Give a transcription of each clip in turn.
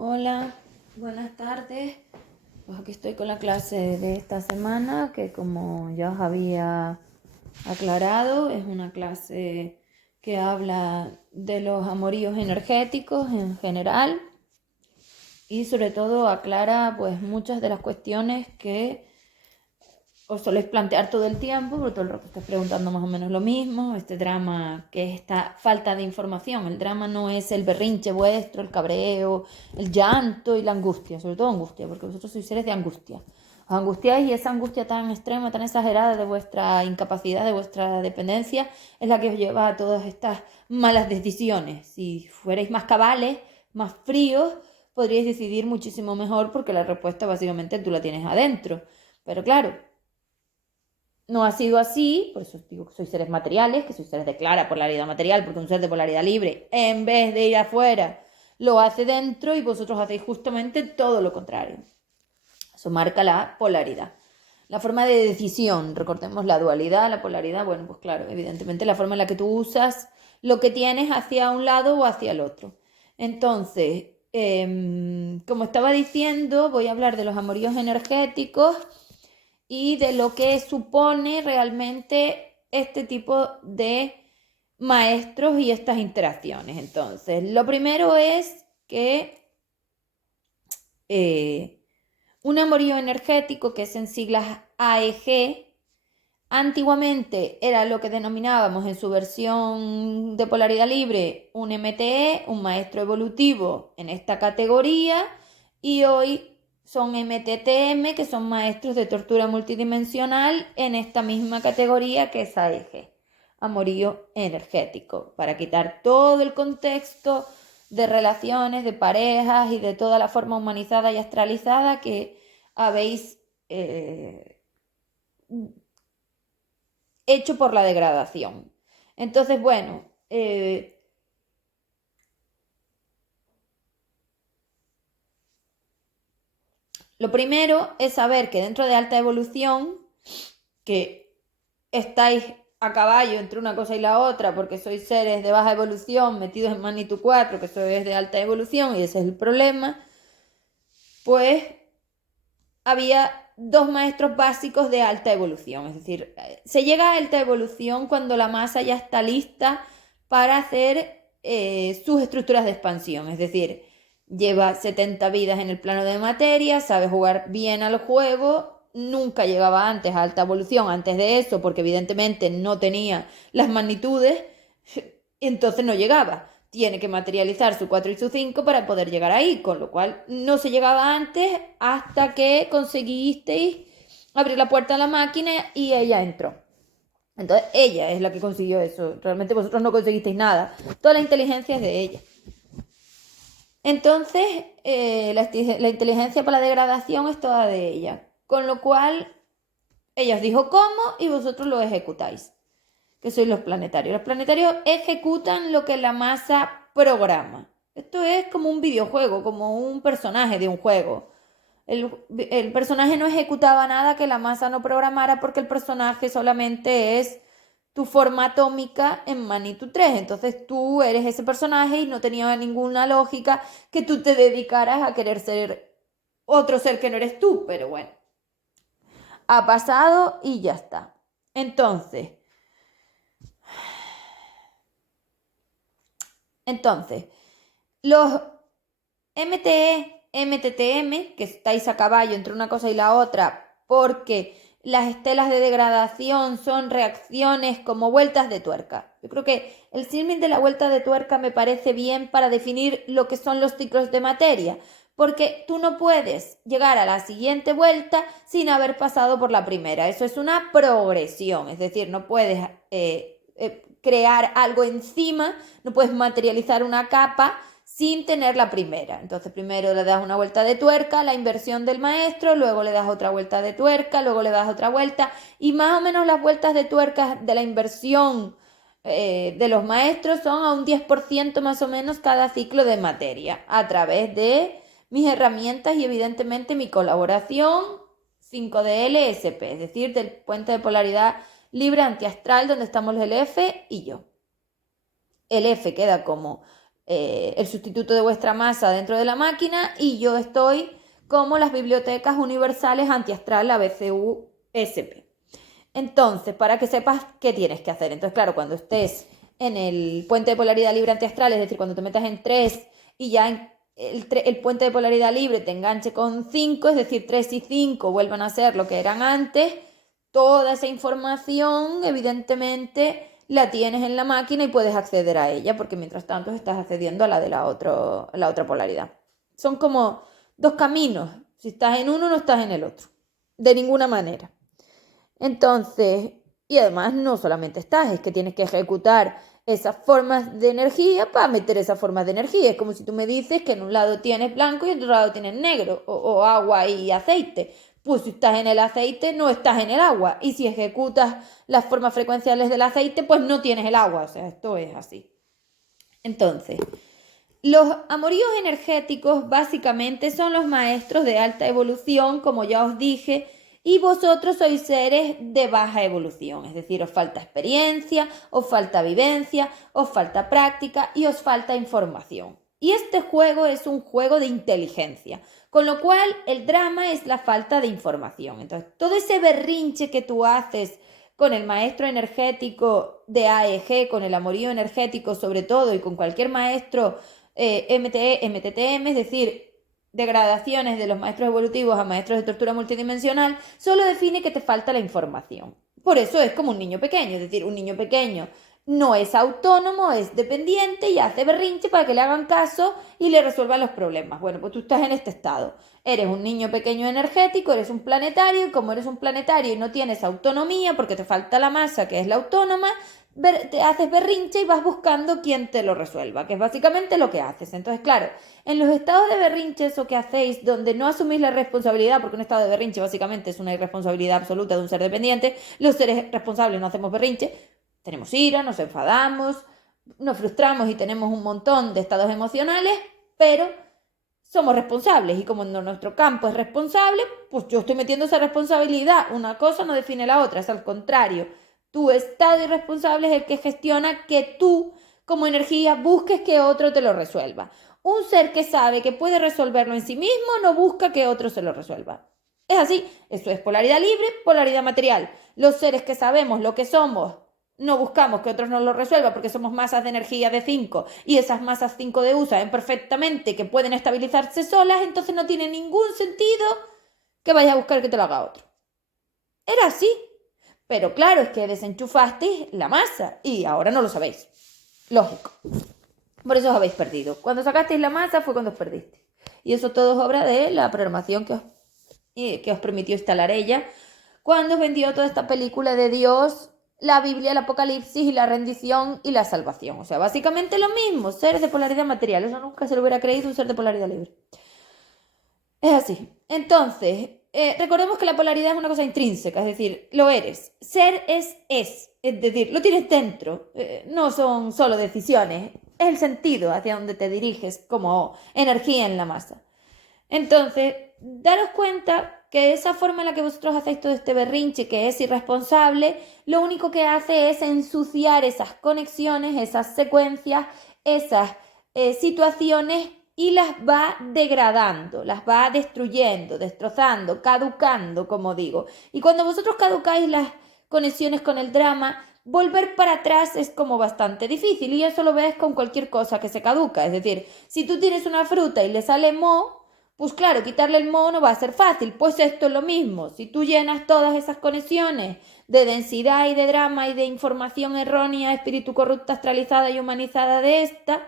Hola, buenas tardes. Pues aquí estoy con la clase de esta semana, que como ya os había aclarado, es una clase que habla de los amoríos energéticos en general y sobre todo aclara pues muchas de las cuestiones que os soléis plantear todo el tiempo, porque todo el rato estás preguntando más o menos lo mismo, este drama, que es esta falta de información. El drama no es el berrinche vuestro, el cabreo, el llanto y la angustia, sobre todo angustia, porque vosotros sois seres de angustia. Os angustiáis y esa angustia tan extrema, tan exagerada de vuestra incapacidad, de vuestra dependencia, es la que os lleva a todas estas malas decisiones. Si fuerais más cabales, más fríos, podríais decidir muchísimo mejor porque la respuesta básicamente tú la tienes adentro. Pero claro, no ha sido así, por eso digo que sois seres materiales, que sois seres de clara polaridad material, porque un ser de polaridad libre, en vez de ir afuera, lo hace dentro y vosotros hacéis justamente todo lo contrario. Eso marca la polaridad. La forma de decisión, recordemos la dualidad, la polaridad, bueno, pues claro, evidentemente la forma en la que tú usas lo que tienes hacia un lado o hacia el otro. Entonces, como estaba diciendo, voy a hablar de los amoríos energéticos y de lo que supone realmente este tipo de maestros y estas interacciones. Entonces, lo primero es que un amorío energético, que es en siglas AEG, antiguamente era lo que denominábamos en su versión de polaridad libre un MTE, un maestro evolutivo en esta categoría, y hoy son MTTM, que son maestros de tortura multidimensional en esta misma categoría que es AEG, amorío energético, para quitar todo el contexto de relaciones, de parejas y de toda la forma humanizada y astralizada que habéis hecho por la degradación. Entonces, bueno, lo primero es saber que dentro de alta evolución, que estáis a caballo entre una cosa y la otra, porque sois seres de baja evolución metidos en magnitud 4, que sois de alta evolución, y ese es el problema, pues había dos maestros básicos de alta evolución. Es decir, se llega a alta evolución cuando la masa ya está lista para hacer sus estructuras de expansión. Es decir, lleva 70 vidas en el plano de materia, sabe jugar bien al juego, nunca llegaba antes a alta evolución, antes de eso, porque evidentemente no tenía las magnitudes, entonces no llegaba. Tiene que materializar su 4 y su 5 para poder llegar ahí, con lo cual no se llegaba antes hasta que conseguisteis abrir la puerta a la máquina y ella entró. Entonces ella es la que consiguió eso. Realmente vosotros no conseguisteis nada. Toda la inteligencia es de ella. Entonces, la inteligencia para la degradación es toda de ella. Con lo cual, ella os dijo cómo y vosotros lo ejecutáis, que sois los planetarios. Los planetarios ejecutan lo que la masa programa. Esto es como un videojuego, como un personaje de un juego. El personaje no ejecutaba nada que la masa no programara, porque el personaje solamente es tu forma atómica en magnitud 3. Entonces tú eres ese personaje y no tenía ninguna lógica que tú te dedicaras a querer ser otro ser que no eres tú. Pero bueno, ha pasado y ya está. Entonces, los MTE, MTTM, que estáis a caballo entre una cosa y la otra, porque las estelas de degradación son reacciones como vueltas de tuerca. Yo creo que el símil de la vuelta de tuerca me parece bien para definir lo que son los ciclos de materia, porque tú no puedes llegar a la siguiente vuelta sin haber pasado por la primera. Eso es una progresión, es decir, no puedes crear algo encima, no puedes materializar una capa sin tener la primera. Entonces primero le das una vuelta de tuerca, la inversión del maestro, luego le das otra vuelta de tuerca, luego le das otra vuelta, y más o menos las vueltas de tuerca de la inversión de los maestros son a un 10% más o menos cada ciclo de materia, a través de mis herramientas y evidentemente mi colaboración 5D-LSP, es decir, del puente de polaridad libre antiastral, donde estamos el F y yo. El F queda como el sustituto de vuestra masa dentro de la máquina, y yo estoy como las bibliotecas universales antiastral ABCUSP. Entonces, para que sepas qué tienes que hacer. Entonces, claro, cuando estés en el puente de polaridad libre antiastral, es decir, cuando te metas en 3 y ya el puente de polaridad libre te enganche con 5, es decir, 3 y 5 vuelvan a ser lo que eran antes, toda esa información, evidentemente, la tienes en la máquina y puedes acceder a ella, porque mientras tanto estás accediendo a la de la otra polaridad. Son como dos caminos. Si estás en uno, no estás en el otro. De ninguna manera. Entonces, y además no solamente estás, es que tienes que ejecutar esas formas de energía para meter esas formas de energía. Es como si tú me dices que en un lado tienes blanco y en otro lado tienes negro, o agua y aceite. Pues si estás en el aceite, no estás en el agua. Y si ejecutas las formas frecuenciales del aceite, pues no tienes el agua. O sea, esto es así. Entonces, los amoríos energéticos básicamente son los maestros de alta evolución, como ya os dije, y vosotros sois seres de baja evolución, es decir, os falta experiencia, os falta vivencia, os falta práctica y os falta información. Y este juego es un juego de inteligencia, con lo cual el drama es la falta de información. Entonces, todo ese berrinche que tú haces con el maestro energético de AEG, con el amorío energético sobre todo, y con cualquier maestro MTTM, es decir, degradaciones de los maestros evolutivos a maestros de tortura multidimensional, solo define que te falta la información. Por eso es como un niño pequeño, es decir, un niño pequeño no es autónomo, es dependiente y hace berrinche para que le hagan caso y le resuelvan los problemas. Bueno, pues tú estás en este estado. Eres un niño pequeño energético, eres un planetario, y como eres un planetario y no tienes autonomía porque te falta la masa, que es la autónoma, te haces berrinche y vas buscando quién te lo resuelva, que es básicamente lo que haces. Entonces, claro, en los estados de berrinche, eso que hacéis, donde no asumís la responsabilidad, porque un estado de berrinche básicamente es una irresponsabilidad absoluta de un ser dependiente, los seres responsables no hacemos berrinche, tenemos ira, nos enfadamos, nos frustramos y tenemos un montón de estados emocionales, pero somos responsables, y como nuestro campo es responsable, pues yo estoy metiendo esa responsabilidad. Una cosa no define la otra, es al contrario. Tu estado irresponsable es el que gestiona que tú, como energía, busques que otro te lo resuelva. Un ser que sabe que puede resolverlo en sí mismo no busca que otro se lo resuelva. Es así, eso es polaridad libre, polaridad material. Los seres que sabemos lo que somos, no buscamos que otros nos lo resuelvan porque somos masas de energía de 5 y esas masas 5 de U saben perfectamente que pueden estabilizarse solas, entonces no tiene ningún sentido que vayas a buscar que te lo haga otro. Era así. Pero claro, es que desenchufasteis la masa y ahora no lo sabéis. Lógico. Por eso os habéis perdido. Cuando sacasteis la masa fue cuando os perdisteis. Y eso todo es obra de la programación que os permitió instalar ella cuando os vendió toda esta película de Dios, la Biblia, el Apocalipsis y la rendición y la salvación. O sea, básicamente lo mismo, seres de polaridad material. Eso nunca se lo hubiera creído un ser de polaridad libre. Es así. Entonces, recordemos que la polaridad es una cosa intrínseca, es decir, lo eres. Ser es decir, lo tienes dentro. No son solo decisiones, es el sentido hacia donde te diriges como energía en la masa. Entonces, daros cuenta que esa forma en la que vosotros hacéis todo este berrinche, que es irresponsable, lo único que hace es ensuciar esas conexiones, esas secuencias, esas situaciones, y las va degradando, las va destruyendo, destrozando, caducando, como digo. Y cuando vosotros caducáis las conexiones con el drama, volver para atrás es como bastante difícil, y eso lo ves con cualquier cosa que se caduca. Es decir, si tú tienes una fruta y le sale moho, pues claro, quitarle el moho no va a ser fácil. Pues esto es lo mismo. Si tú llenas todas esas conexiones de densidad y de drama y de información errónea, espíritu corrupta, astralizada y humanizada de esta,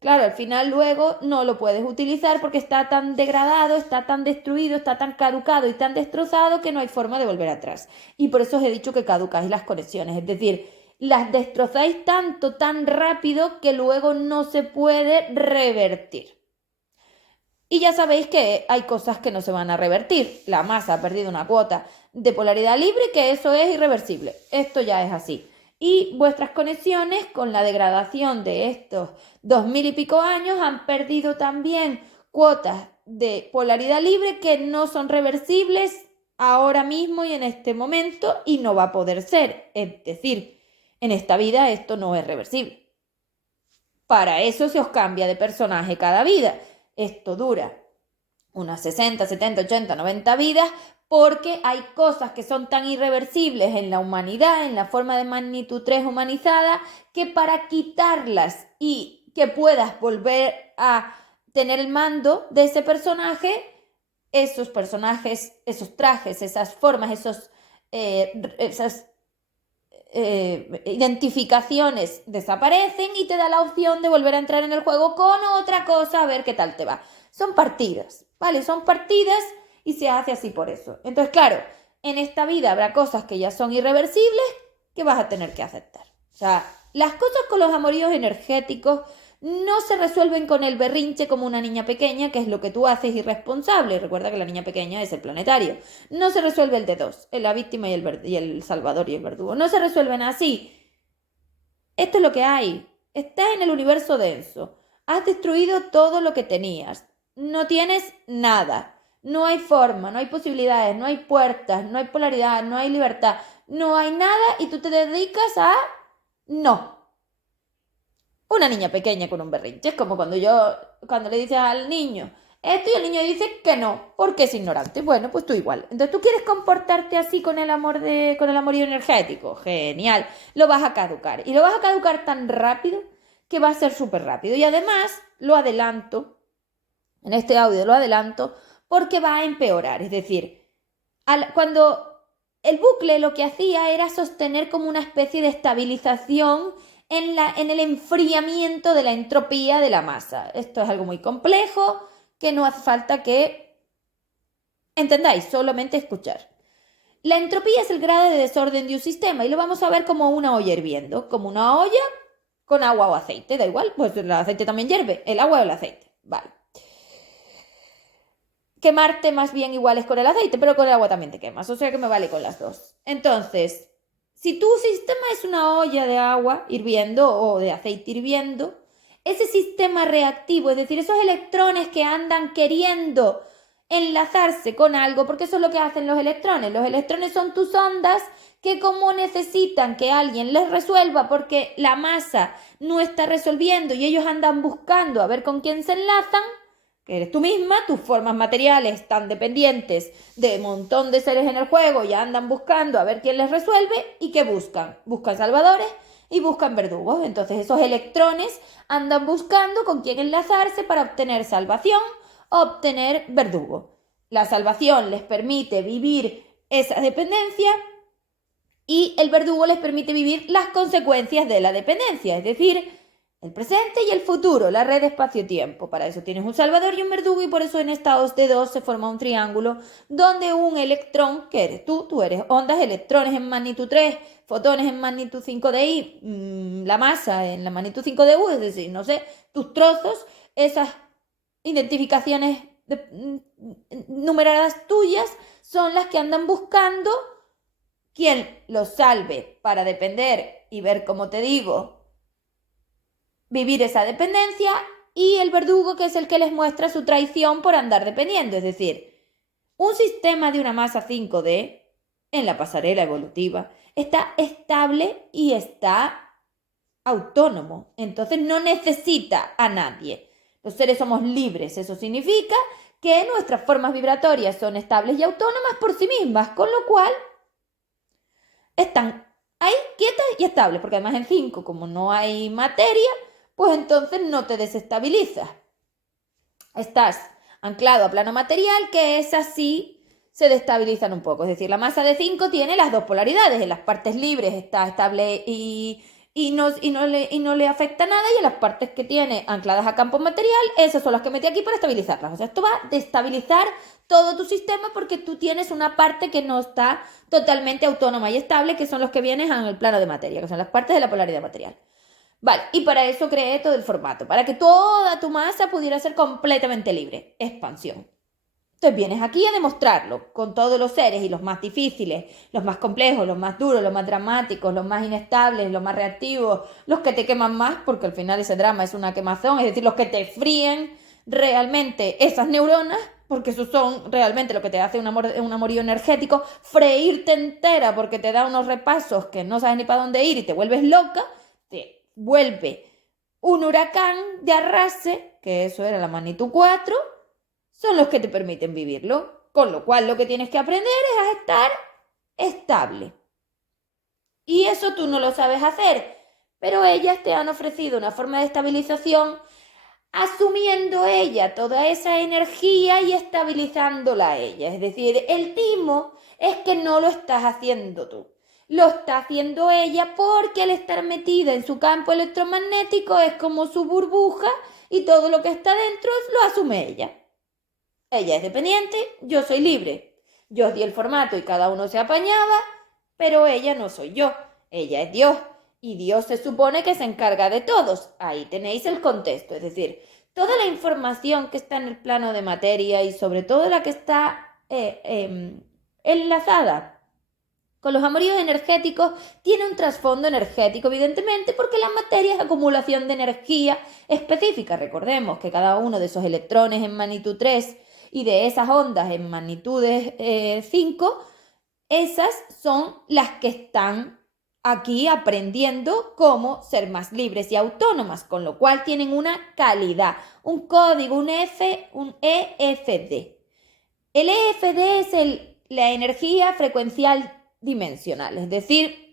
claro, al final luego no lo puedes utilizar porque está tan degradado, está tan destruido, está tan caducado y tan destrozado que no hay forma de volver atrás. Y por eso os he dicho que caducáis las conexiones, es decir, las destrozáis tanto, tan rápido que luego no se puede revertir. Y ya sabéis que hay cosas que no se van a revertir. La masa ha perdido una cuota de polaridad libre, que eso es irreversible. Esto ya es así. Y vuestras conexiones con la degradación de estos 2000 y pico años han perdido también cuotas de polaridad libre que no son reversibles ahora mismo y en este momento, y no va a poder ser. Es decir, en esta vida esto no es reversible. Para eso se os cambia de personaje cada vida. Esto dura unas 60, 70, 80, 90 vidas, porque hay cosas que son tan irreversibles en la humanidad, en la forma de magnitud 3 humanizada, que para quitarlas y que puedas volver a tener el mando de ese personaje, esos personajes, esos trajes, esas formas, esas identificaciones desaparecen y te da la opción de volver a entrar en el juego con otra cosa a ver qué tal te va. Son partidas, ¿vale? Son partidas y se hace así por eso. Entonces, claro, en esta vida habrá cosas que ya son irreversibles que vas a tener que aceptar. O sea, las cosas con los amoríos energéticos no se resuelven con el berrinche como una niña pequeña, que es lo que tú haces irresponsable. Recuerda que la niña pequeña es el planetario. No se resuelve el de dos, la víctima y el salvador y el verdugo. No se resuelven así. Esto es lo que hay. Estás en el universo denso. Has destruido todo lo que tenías. No tienes nada. No hay forma, no hay posibilidades, no hay puertas, no hay polaridad, no hay libertad. No hay nada y tú te dedicas a... No. Una niña pequeña con un berrinche. Es como cuando le dices al niño esto y el niño dice que no, porque es ignorante. Bueno, pues tú igual. Entonces tú quieres comportarte así con el amorío energético. Genial. Lo vas a caducar. Y lo vas a caducar tan rápido que va a ser súper rápido. Y además, lo adelanto, en este audio lo adelanto, porque va a empeorar. Es decir, cuando el bucle lo que hacía era sostener como una especie de estabilización en el enfriamiento de la entropía de la masa. Esto es algo muy complejo que no hace falta que entendáis, solamente escuchar. La entropía es el grado de desorden de un sistema y lo vamos a ver como una olla hirviendo, como una olla con agua o aceite, da igual, pues el aceite también hierve, el agua o el aceite, vale. Quemarte más bien igual es con el aceite, pero con el agua también te quemas, o sea que me vale con las dos. Entonces, si tu sistema es una olla de agua hirviendo o de aceite hirviendo, ese sistema reactivo, es decir, esos electrones que andan queriendo enlazarse con algo, porque eso es lo que hacen los electrones son tus ondas que como necesitan que alguien les resuelva porque la masa no está resolviendo y ellos andan buscando a ver con quién se enlazan, que eres tú misma, tus formas materiales están dependientes de un montón de seres en el juego y andan buscando a ver quién les resuelve. ¿Y qué buscan? Buscan salvadores y buscan verdugos. Entonces esos electrones andan buscando con quién enlazarse para obtener salvación o obtener verdugo. La salvación les permite vivir esa dependencia y el verdugo les permite vivir las consecuencias de la dependencia, es decir, el presente y el futuro, la red espacio-tiempo. Para eso tienes un salvador y un verdugo y por eso en estados de dos se forma un triángulo donde un electrón, que eres tú eres ondas, electrones en magnitud 3, fotones en magnitud 5 de I, la masa en la magnitud 5 de U, es decir, no sé, tus trozos, esas identificaciones numeradas tuyas son las que andan buscando quien los salve para depender y ver, como te digo, vivir esa dependencia, y el verdugo, que es el que les muestra su traición por andar dependiendo. Es decir, un sistema de una masa 5D en la pasarela evolutiva está estable y está autónomo. Entonces no necesita a nadie. Los seres somos libres. Eso significa que nuestras formas vibratorias son estables y autónomas por sí mismas, con lo cual están ahí quietas y estables, porque además en 5, como no hay materia, pues entonces no te desestabilizas. Estás anclado a plano material, que es así, se destabilizan un poco. Es decir, la masa de 5 tiene las dos polaridades. En las partes libres está estable y no le afecta nada, y en las partes que tiene ancladas a campo material, esas son las que metí aquí para estabilizarlas. O sea, esto va a destabilizar todo tu sistema porque tú tienes una parte que no está totalmente autónoma y estable, que son los que vienen en el plano de materia, que son las partes de la polaridad material. Vale, y para eso creé todo el formato, para que toda tu masa pudiera ser completamente libre. Expansión. Entonces vienes aquí a demostrarlo con todos los seres, y los más difíciles, los más complejos, los más duros, los más dramáticos, los más inestables, los más reactivos, los que te queman más, porque al final ese drama es una quemazón, es decir, los que te fríen realmente esas neuronas, porque esos son realmente lo que te hace un amorío energético, freírte entera porque te da unos repasos que no sabes ni para dónde ir y te vuelves loca, te vuelve un huracán de arrase, que eso era la magnitud 4, son los que te permiten vivirlo. Con lo cual lo que tienes que aprender es a estar estable. Y eso tú no lo sabes hacer, pero ellas te han ofrecido una forma de estabilización asumiendo ella toda esa energía y estabilizándola a ella. Es decir, el timo es que no lo estás haciendo tú. Lo está haciendo ella porque al estar metida en su campo electromagnético es como su burbuja y todo lo que está dentro lo asume ella. Ella es dependiente, yo soy libre. Yo os di el formato y cada uno se apañaba, pero ella no soy yo. Ella es Dios. Y Dios se supone que se encarga de todos. Ahí tenéis el contexto. Es decir, toda la información que está en el plano de materia y sobre todo la que está enlazada con los amoríos energéticos tiene un trasfondo energético, evidentemente, porque la materia es acumulación de energía específica. Recordemos que cada uno de esos electrones en magnitud 3 y de esas ondas en magnitudes 5, esas son las que están aquí aprendiendo cómo ser más libres y autónomas, con lo cual tienen una calidad, un código, un EFD. El EFD es la energía frecuencial dimensional, es decir,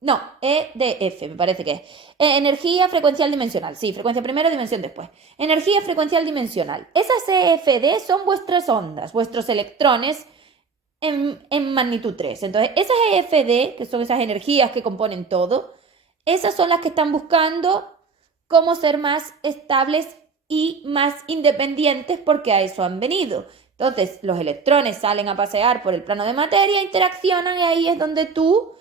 no, EDF me parece que es. Energía frecuencial dimensional, sí, frecuencia primero, dimensión después. Energía frecuencial dimensional. Esas EFD son vuestras ondas, vuestros electrones en magnitud 3. Entonces, esas EFD, que son esas energías que componen todo, esas son las que están buscando cómo ser más estables y más independientes porque a eso han venido. Entonces, los electrones salen a pasear por el plano de materia, interaccionan y ahí es donde tú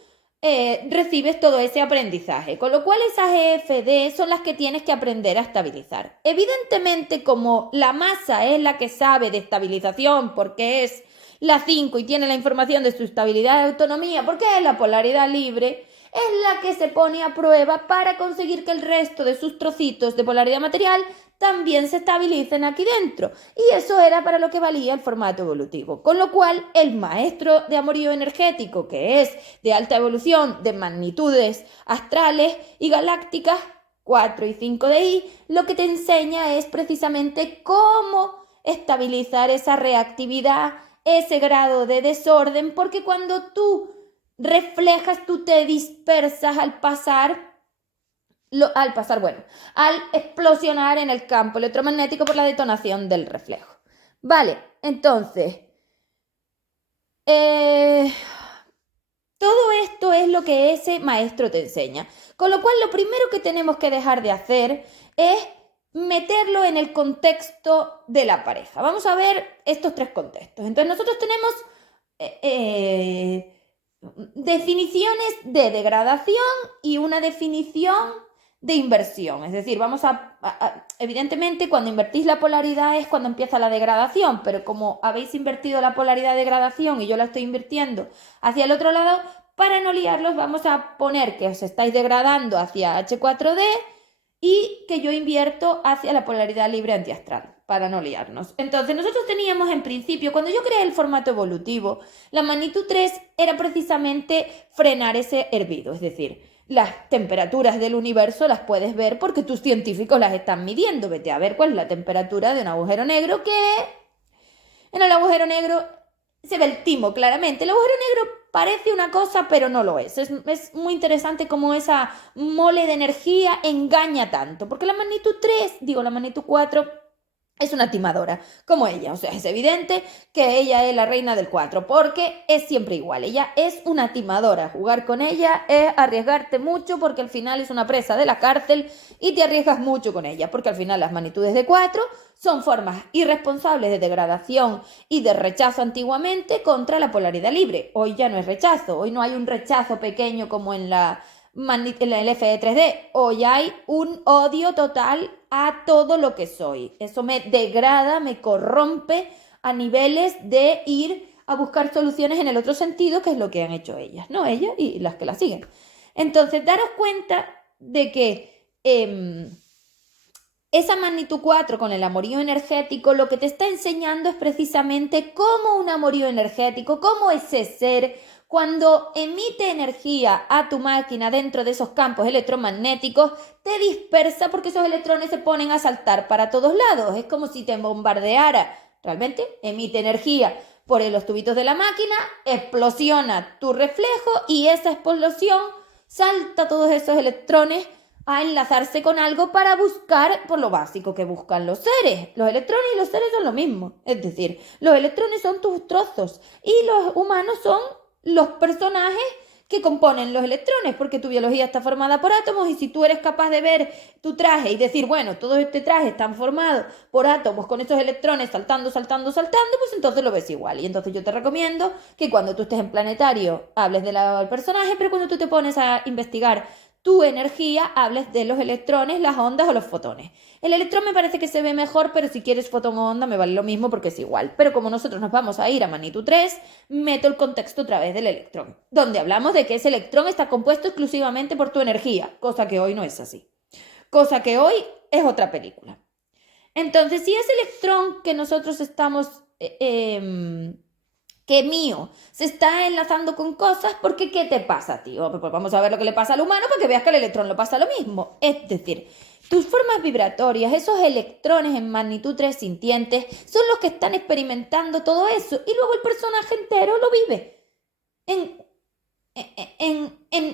recibes todo ese aprendizaje. Con lo cual, esas EFD son las que tienes que aprender a estabilizar. Evidentemente, como la masa es la que sabe de estabilización porque es la 5 y tiene la información de su estabilidad y autonomía porque es la polaridad libre, es la que se pone a prueba para conseguir que el resto de sus trocitos de polaridad material también se estabilicen aquí dentro. Y eso era para lo que valía el formato evolutivo. Con lo cual, el maestro de amorío energético, que es de alta evolución, de magnitudes astrales y galácticas, 4 y 5 de I, lo que te enseña es precisamente cómo estabilizar esa reactividad, ese grado de desorden, porque cuando tú reflejas, tú te dispersas al explosionar en el campo electromagnético por la detonación del reflejo. Vale, entonces, todo esto es lo que ese maestro te enseña. Con lo cual, lo primero que tenemos que dejar de hacer es meterlo en el contexto de la pareja. Vamos a ver estos tres contextos. Entonces, nosotros tenemos definiciones de degradación y una definición de inversión. Es decir, evidentemente, cuando invertís la polaridad es cuando empieza la degradación, pero como habéis invertido la polaridad de degradación y yo la estoy invirtiendo hacia el otro lado, para no liarlos vamos a poner que os estáis degradando hacia H4D y que yo invierto hacia la polaridad libre antiastral, para no liarnos. Entonces, nosotros teníamos en principio, cuando yo creé el formato evolutivo, la magnitud 3 era precisamente frenar ese hervido, es decir, las temperaturas del universo las puedes ver porque tus científicos las están midiendo. Vete a ver cuál es la temperatura de un agujero negro, que en el agujero negro se ve el timo claramente. El agujero negro parece una cosa, pero no lo es. Es muy interesante cómo esa mole de energía engaña tanto, porque la magnitud 4 es una timadora, como ella. O sea, es evidente que ella es la reina del 4, porque es siempre igual. Ella es una timadora. Jugar con ella es arriesgarte mucho, porque al final es una presa de la cárcel y te arriesgas mucho con ella, porque al final las magnitudes de 4 son formas irresponsables de degradación y de rechazo antiguamente contra la polaridad libre. Hoy ya no es rechazo, hoy no hay un rechazo pequeño como en el FE3D. Hoy hay un odio total a todo lo que soy. Eso me degrada, me corrompe a niveles de ir a buscar soluciones en el otro sentido, que es lo que han hecho ellas, ¿no? Ellas y las que la siguen. Entonces, daros cuenta de que esa magnitud 4 con el amorío energético lo que te está enseñando es precisamente cómo un amorío energético, cómo ese ser, cuando emite energía a tu máquina dentro de esos campos electromagnéticos, te dispersa porque esos electrones se ponen a saltar para todos lados. Es como si te bombardeara. Realmente emite energía por los tubitos de la máquina, explosiona tu reflejo y esa explosión salta todos esos electrones a enlazarse con algo para buscar por lo básico que buscan los seres. Los electrones y los seres son lo mismo. Es decir, los electrones son tus trozos y los humanos son los personajes que componen los electrones, porque tu biología está formada por átomos y si tú eres capaz de ver tu traje y decir, bueno, todo este traje está formado por átomos con estos electrones saltando, saltando, saltando, pues entonces lo ves igual. Y entonces yo te recomiendo que cuando tú estés en Planetario hables del personaje, pero cuando tú te pones a investigar tu energía, hables de los electrones, las ondas o los fotones. El electrón me parece que se ve mejor, pero si quieres fotón o onda me vale lo mismo porque es igual. Pero como nosotros nos vamos a ir a magnitud 3, meto el contexto otra vez del electrón, donde hablamos de que ese electrón está compuesto exclusivamente por tu energía, cosa que hoy no es así. Cosa que hoy es otra película. Entonces, si ese electrón que nosotros estamos... que mío se está enlazando con cosas, porque ¿qué te pasa, tío? Pues vamos a ver lo que le pasa al humano para que veas que al electrón lo pasa lo mismo. Es decir, tus formas vibratorias, esos electrones en magnitud 3 sintientes, son los que están experimentando todo eso y luego el personaje entero lo vive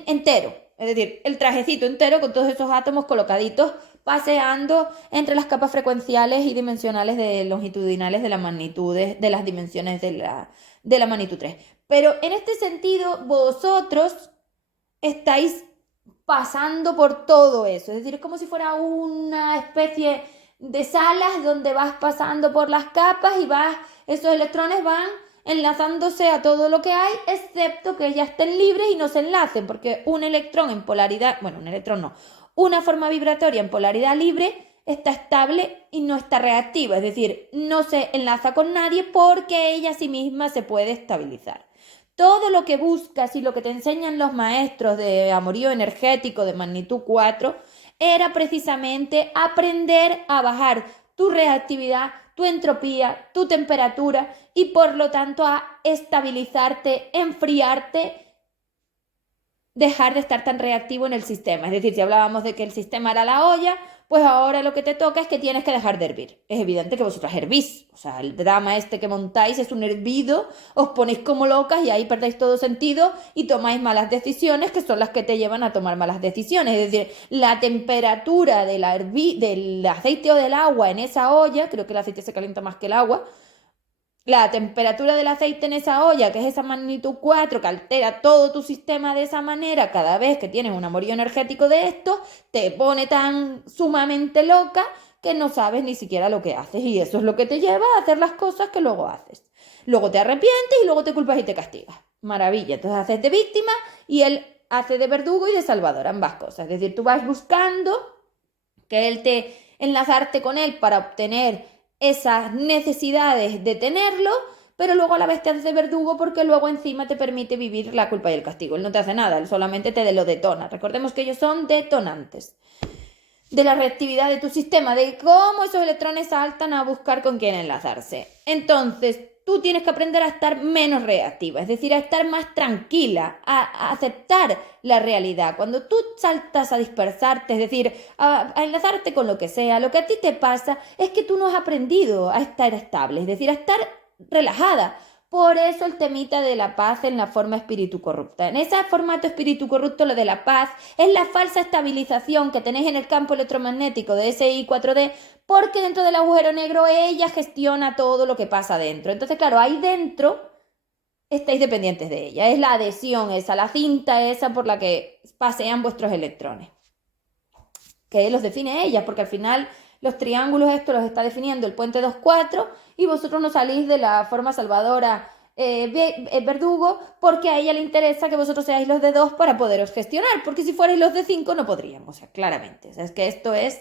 entero. Es decir, el trajecito entero con todos esos átomos colocaditos paseando entre las capas frecuenciales y dimensionales longitudinales de las magnitudes, de las dimensiones de la magnitud 3. Pero en este sentido, vosotros estáis pasando por todo eso. Es decir, es como si fuera una especie de salas donde vas pasando por las capas y esos electrones van enlazándose a todo lo que hay, excepto que ya estén libres y no se enlacen, porque un electrón en polaridad, bueno, un electrón no, una forma vibratoria en polaridad libre está estable y no está reactiva, es decir, no se enlaza con nadie porque ella a sí misma se puede estabilizar. Todo lo que buscas y lo que te enseñan los maestros de amorío energético de magnitud 4 era precisamente aprender a bajar tu reactividad, tu entropía, tu temperatura y por lo tanto a estabilizarte, enfriarte, dejar de estar tan reactivo en el sistema. Es decir, si hablábamos de que el sistema era la olla, pues ahora lo que te toca es que tienes que dejar de hervir. Es evidente que vosotras hervís. O sea, el drama este que montáis es un hervido, os ponéis como locas y ahí perdéis todo sentido y tomáis malas decisiones que son las que te llevan a tomar malas decisiones. Es decir, la temperatura del aceite o del agua en esa olla, creo que el aceite se calienta más que el agua, la temperatura del aceite en esa olla, que es esa magnitud 4, que altera todo tu sistema de esa manera, cada vez que tienes un amorío energético de esto, te pone tan sumamente loca que no sabes ni siquiera lo que haces. Y eso es lo que te lleva a hacer las cosas que luego haces. Luego te arrepientes y luego te culpas y te castigas. Maravilla. Entonces haces de víctima y él hace de verdugo y de salvador, ambas cosas. Es decir, tú vas buscando que él enlazarte con él para obtener esas necesidades de tenerlo, pero luego a la vez te hace verdugo porque luego encima te permite vivir la culpa y el castigo. Él no te hace nada, él solamente te lo detona. Recordemos que ellos son detonantes de la reactividad de tu sistema, de cómo esos electrones saltan a buscar con quién enlazarse. Entonces, tú tienes que aprender a estar menos reactiva, es decir, a estar más tranquila, a aceptar la realidad. Cuando tú saltas a dispersarte, es decir, a enlazarte con lo que sea, lo que a ti te pasa es que tú no has aprendido a estar estable, es decir, a estar relajada. Por eso el temita de la paz en la forma espíritu corrupta. En ese formato espíritu corrupto, lo de la paz es la falsa estabilización que tenéis en el campo electromagnético de SI 4D, porque dentro del agujero negro ella gestiona todo lo que pasa dentro. Entonces, claro, ahí dentro estáis dependientes de ella. Es la adhesión esa, la cinta esa por la que pasean vuestros electrones, que los define ella, porque al final los triángulos estos los está definiendo el puente 2-4 y vosotros no salís de la forma salvadora verdugo porque a ella le interesa que vosotros seáis los de 2 para poderos gestionar, porque si fuerais los de 5 no podríamos, o sea, claramente. O sea, es que esto es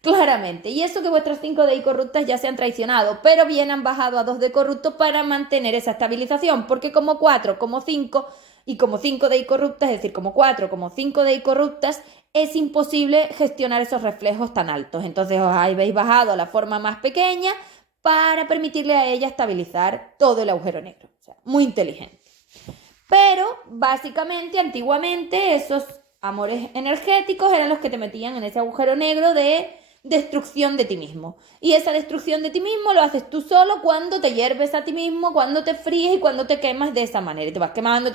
claramente. Y eso que vuestras 5 DI corruptas ya se han traicionado, pero bien han bajado a 2 de corrupto para mantener esa estabilización, porque como 4, como 5 y como 5 DI corruptas, es decir, como 4, como 5 DI corruptas, es imposible gestionar esos reflejos tan altos. Entonces os habéis bajado a la forma más pequeña para permitirle a ella estabilizar todo el agujero negro. O sea, muy inteligente. Pero básicamente, antiguamente, esos amores energéticos eran los que te metían en ese agujero negro de destrucción de ti mismo. Y esa destrucción de ti mismo lo haces tú solo cuando te hierves a ti mismo, cuando te fríes y cuando te quemas de esa manera. Y te vas quemando y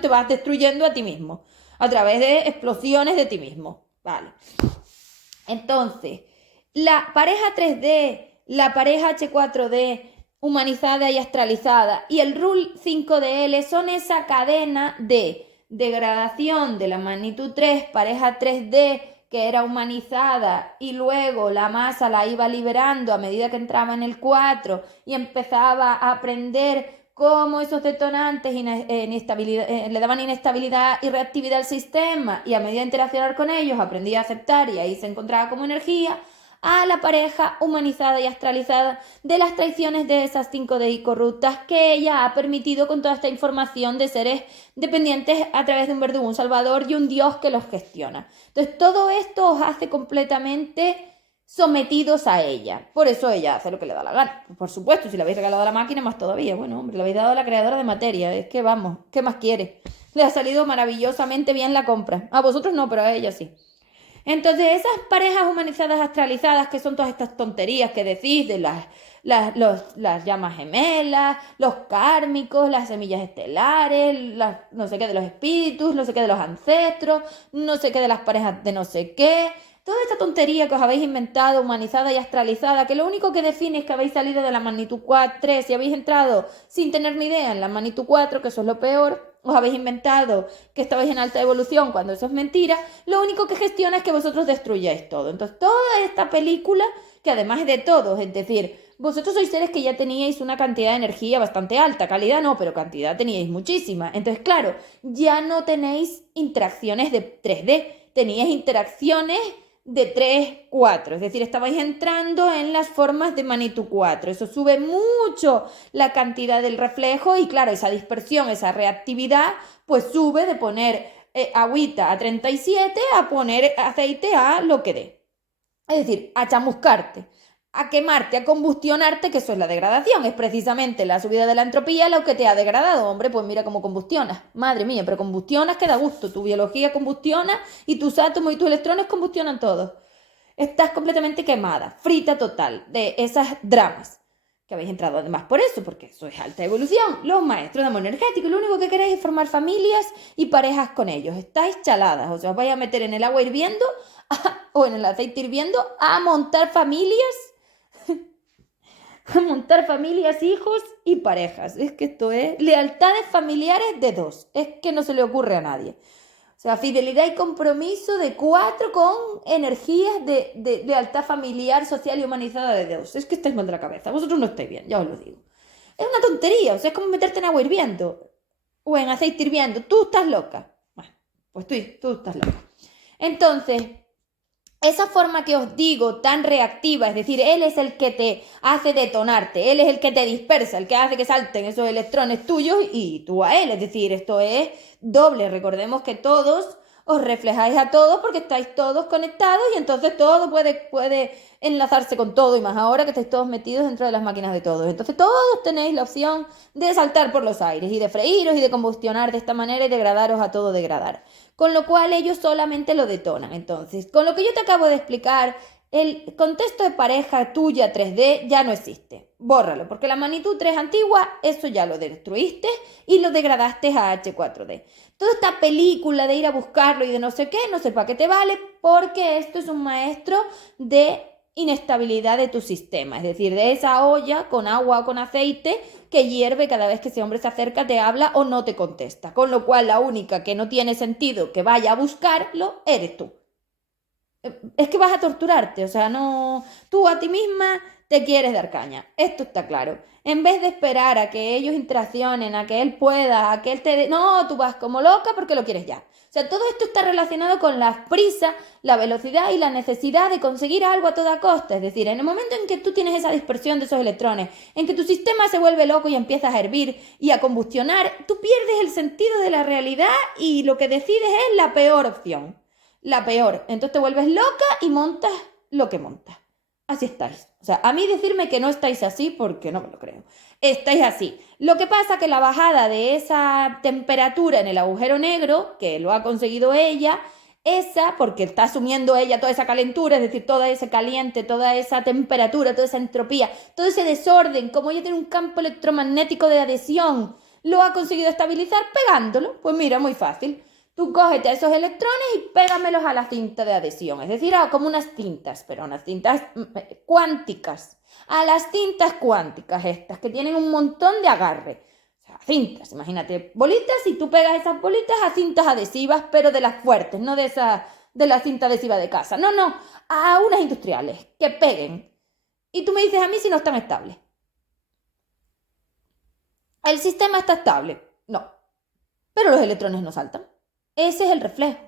te vas destruyendo a ti mismo a través de explosiones de ti mismo. Vale. Entonces, la pareja 3D, la pareja H4D, humanizada y astralizada, y el Rule 5DL son esa cadena de degradación de la magnitud 3, pareja 3D, que era humanizada, y luego la masa la iba liberando a medida que entraba en el 4 y empezaba a aprender cómo esos detonantes le daban inestabilidad y reactividad al sistema, y a medida de interaccionar con ellos aprendía a aceptar y ahí se encontraba como energía, a la pareja humanizada y astralizada de las traiciones de esas 5D corruptas que ella ha permitido con toda esta información de seres dependientes a través de un verdugo, un salvador y un dios que los gestiona. Entonces todo esto os hace completamente sometidos a ella. Por eso ella hace lo que le da la gana. Por supuesto, si le habéis regalado a la máquina, más todavía. Bueno, hombre, le habéis dado a la creadora de materia. Es que vamos, ¿qué más quiere? Le ha salido maravillosamente bien la compra. A vosotros no, pero a ella sí. Entonces, esas parejas humanizadas astralizadas, que son todas estas tonterías que decís de las llamas gemelas, los kármicos, las semillas estelares, no sé qué de los espíritus, no sé qué de los ancestros, no sé qué de las parejas de no sé qué, toda esta tontería que os habéis inventado, humanizada y astralizada, que lo único que define es que habéis salido de la magnitud 4, 3 y habéis entrado sin tener ni idea en la magnitud 4, que eso es lo peor. Os habéis inventado que estabais en alta evolución cuando eso es mentira, lo único que gestiona es que vosotros destruyáis todo. Entonces, toda esta película, que además es de todos, es decir, vosotros sois seres que ya teníais una cantidad de energía bastante alta, calidad no, pero cantidad teníais muchísima. Entonces, claro, ya no tenéis interacciones de 3D, teníais interacciones de 3, 4, es decir, estabais entrando en las formas de magnitud 4, eso sube mucho la cantidad del reflejo y claro, esa dispersión, esa reactividad, pues sube de poner agüita a 37 a poner aceite a lo que dé, es decir, a chamuscarte, a quemarte, a combustionarte, que eso es la degradación, es precisamente la subida de la entropía lo que te ha degradado, hombre, pues mira cómo combustionas, madre mía, pero combustionas que da gusto, tu biología combustiona y tus átomos y tus electrones combustionan todos. Estás completamente quemada, frita total de esas dramas que habéis entrado además por eso, porque eso es alta evolución. Los maestros de amor energético, lo único que queréis es formar familias y parejas con ellos. Estáis chaladas, o sea, os vais a meter en el agua hirviendo o en el aceite hirviendo a montar familias, hijos y parejas. Es que esto es lealtades familiares de 2. Es que no se le ocurre a nadie. O sea, fidelidad y compromiso de 4 con energías de lealtad familiar, social y humanizada de 2. Es que estáis mal de la cabeza. Vosotros no estáis bien, ya os lo digo. Es una tontería, o sea, es como meterte en agua hirviendo o en aceite hirviendo. Tú estás loca. Bueno, pues tú estás loca. Entonces, esa forma que os digo tan reactiva, es decir, él es el que te hace detonarte, él es el que te dispersa, el que hace que salten esos electrones tuyos y tú a él, es decir, esto es doble. Recordemos que todos os reflejáis a todos porque estáis todos conectados y entonces todo puede enlazarse con todo, y más ahora que estáis todos metidos dentro de las máquinas de todos. Entonces todos tenéis la opción de saltar por los aires y de freíros y de combustionar de esta manera y degradaros a todo degradar. Con lo cual ellos solamente lo detonan. Entonces, con lo que yo te acabo de explicar, el contexto de pareja tuya 3D ya no existe. Bórralo, porque la magnitud 3 antigua, eso ya lo destruiste y lo degradaste a H4D. Toda esta película de ir a buscarlo y de no sé qué, no sé para qué te vale, porque esto es un maestro de inestabilidad de tu sistema, es decir, de esa olla con agua o con aceite que hierve cada vez que ese hombre se acerca, te habla o no te contesta, con lo cual la única que no tiene sentido que vaya a buscarlo eres tú. Es que vas a torturarte, o sea, no, tú a ti misma te quieres dar caña, esto está claro. En vez de esperar a que ellos interaccionen, a que él pueda, a que él te... No, tú vas como loca porque lo quieres ya. O sea, todo esto está relacionado con la prisa, la velocidad y la necesidad de conseguir algo a toda costa. Es decir, en el momento en que tú tienes esa dispersión de esos electrones, en que tu sistema se vuelve loco y empiezas a hervir y a combustionar, tú pierdes el sentido de la realidad y lo que decides es la peor opción. La peor. Entonces te vuelves loca y montas lo que montas. así estáis. O sea, a mí decirme que no estáis así, porque no me lo creo. Estáis así. Lo que pasa que la bajada de esa temperatura en el agujero negro, que lo ha conseguido ella, esa, porque está asumiendo ella toda esa calentura, es decir, todo ese caliente, toda esa temperatura, toda esa entropía, todo ese desorden, como ella tiene un campo electromagnético de adhesión, lo ha conseguido estabilizar pegándolo. Pues mira, muy fácil. Tú cógete a esos electrones y pégamelos a la cinta de adhesión, es decir, como unas cintas, pero unas cintas cuánticas. A las cintas cuánticas estas, que tienen un montón de agarre. O sea, cintas, imagínate, bolitas, y tú pegas esas bolitas a cintas adhesivas, pero de las fuertes, no de la cinta adhesiva de casa. No, no, a unas industriales, que peguen. Y tú me dices a mí si no están estables. ¿El sistema está estable? No, pero los electrones no saltan. Ese es el reflejo.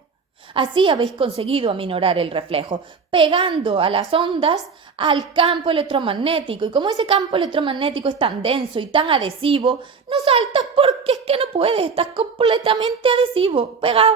Así habéis conseguido aminorar el reflejo, pegando a las ondas al campo electromagnético. Y como ese campo electromagnético es tan denso y tan adhesivo, no saltas porque es que no puedes, estás completamente adhesivo, pegado.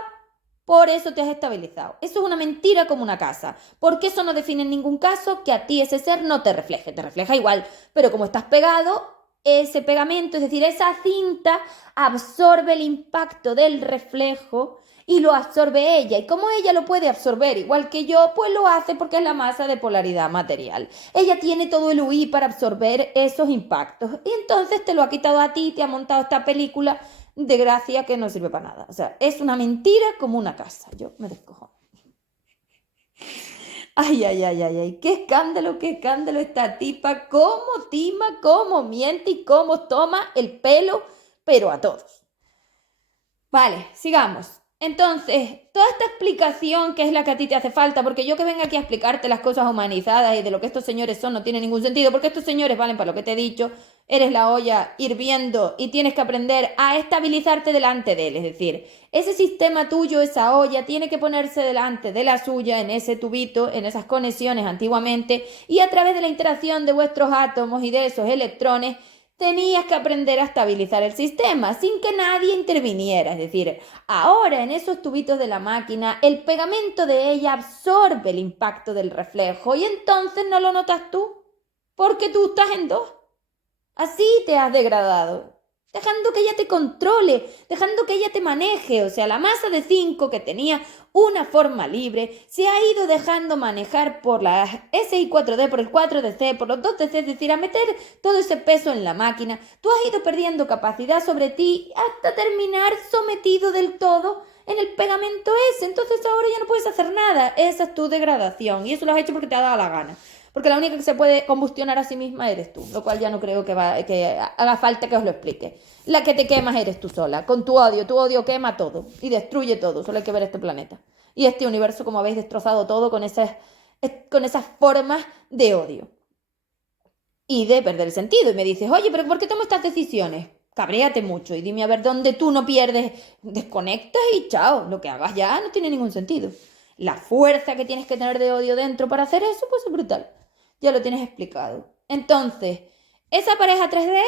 Por eso te has estabilizado. Eso es una mentira como una casa, porque eso no define en ningún caso que a ti ese ser no te refleja igual, pero como estás pegado, ese pegamento, es decir, esa cinta absorbe el impacto del reflejo y lo absorbe ella. Y como ella lo puede absorber igual que yo, pues lo hace porque es la masa de polaridad material. Ella tiene todo el UI para absorber esos impactos. Y entonces te lo ha quitado a ti, te ha montado esta película de gracia que no sirve para nada. O sea, es una mentira como una casa. Yo me descojo. Ay, ay, ay, ay, ay, qué escándalo esta tipa, cómo tima, cómo miente y cómo toma el pelo, pero a todos. Vale, sigamos. Entonces, toda esta explicación que es la que a ti te hace falta, porque yo que venga aquí a explicarte las cosas humanizadas y de lo que estos señores son no tiene ningún sentido, porque estos señores valen para lo que te he dicho, eres la olla hirviendo y tienes que aprender a estabilizarte delante de él, es decir, ese sistema tuyo, esa olla, tiene que ponerse delante de la suya en ese tubito, en esas conexiones antiguamente, y a través de la interacción de vuestros átomos y de esos electrones, tenías que aprender a estabilizar el sistema sin que nadie interviniera. Es decir, ahora en esos tubitos de la máquina, el pegamento de ella absorbe el impacto del reflejo y entonces no lo notas tú, porque tú estás en dos. Así te has degradado, dejando que ella te controle, dejando que ella te maneje. O sea, la masa de 5 que tenía una forma libre se ha ido dejando manejar por la SI4D, por el 4DC, por los 2DC, es decir, a meter todo ese peso en la máquina. Tú has ido perdiendo capacidad sobre ti hasta terminar sometido del todo en el pegamento ese. Entonces ahora ya no puedes hacer nada. Esa es tu degradación y eso lo has hecho porque te ha dado la gana. Porque la única que se puede combustionar a sí misma eres tú, lo cual ya no creo que haga falta que os lo explique. La que te quemas eres tú sola, con tu odio quema todo y destruye todo, solo hay que ver este planeta. Y este universo, como habéis destrozado todo con esas formas de odio. Y de perder el sentido. Y me dices, oye, pero ¿por qué tomo estas decisiones? Cabréate mucho y dime a ver dónde tú no pierdes, desconectas y chao, lo que hagas ya no tiene ningún sentido. La fuerza que tienes que tener de odio dentro para hacer eso, pues es brutal. Ya lo tienes explicado. Entonces, esa pareja 3D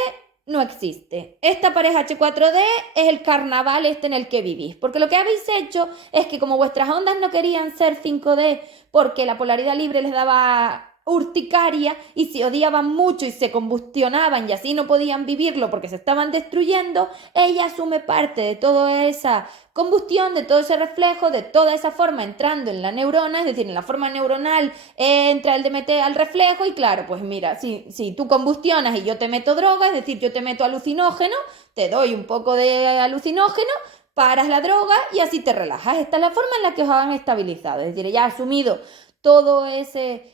no existe. Esta pareja H4D es el carnaval este en el que vivís. Porque lo que habéis hecho es que como vuestras ondas no querían ser 5D porque la polaridad libre les daba urticaria y se odiaban mucho y se combustionaban y así no podían vivirlo porque se estaban destruyendo, ella asume parte de toda esa combustión, de todo ese reflejo, de toda esa forma entrando en la neurona, es decir, en la forma neuronal entra el DMT al reflejo y claro, pues mira, si tú combustionas y yo te meto droga, es decir, yo te meto alucinógeno, te doy un poco de alucinógeno, paras la droga y así te relajas. Esta es la forma en la que os han estabilizado, es decir, ella ha asumido todo ese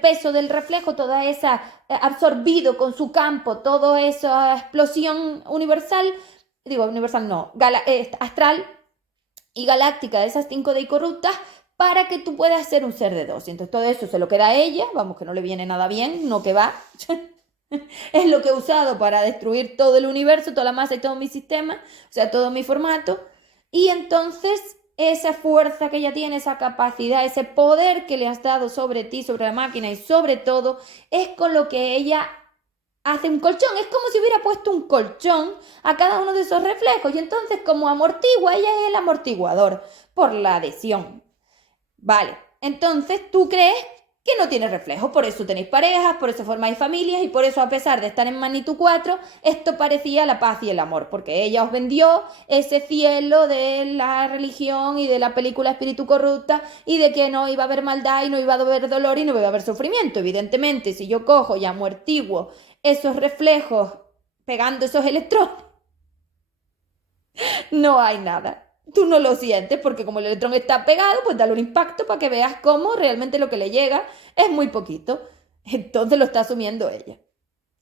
peso del reflejo, toda esa absorbido con su campo, toda esa explosión universal, digo universal no, astral y galáctica de esas 5D corruptas para que tú puedas ser un ser de dos. Y entonces todo eso se lo queda a ella, vamos, que no le viene nada bien, no que va. Es lo que he usado para destruir todo el universo, toda la masa y todo mi sistema, o sea, todo mi formato. Y entonces esa fuerza que ella tiene, esa capacidad, ese poder que le has dado sobre ti, sobre la máquina y sobre todo, es con lo que ella hace un colchón. Es como si hubiera puesto un colchón a cada uno de esos reflejos y entonces como amortigua, ella es el amortiguador por la adhesión. Vale, entonces tú crees que no tiene reflejo. Por eso tenéis parejas, por eso formáis familias y por eso, a pesar de estar en magnitud 4, esto parecía la paz y el amor, porque ella os vendió ese cielo de la religión y de la película Espíritu Corrupta y de que no iba a haber maldad y no iba a haber dolor y no iba a haber sufrimiento. Evidentemente, si yo cojo y amortiguo esos reflejos pegando esos electrones, no hay nada. Tú no lo sientes porque como el electrón está pegado, pues dale un impacto para que veas cómo realmente lo que le llega es muy poquito. Entonces lo está asumiendo ella.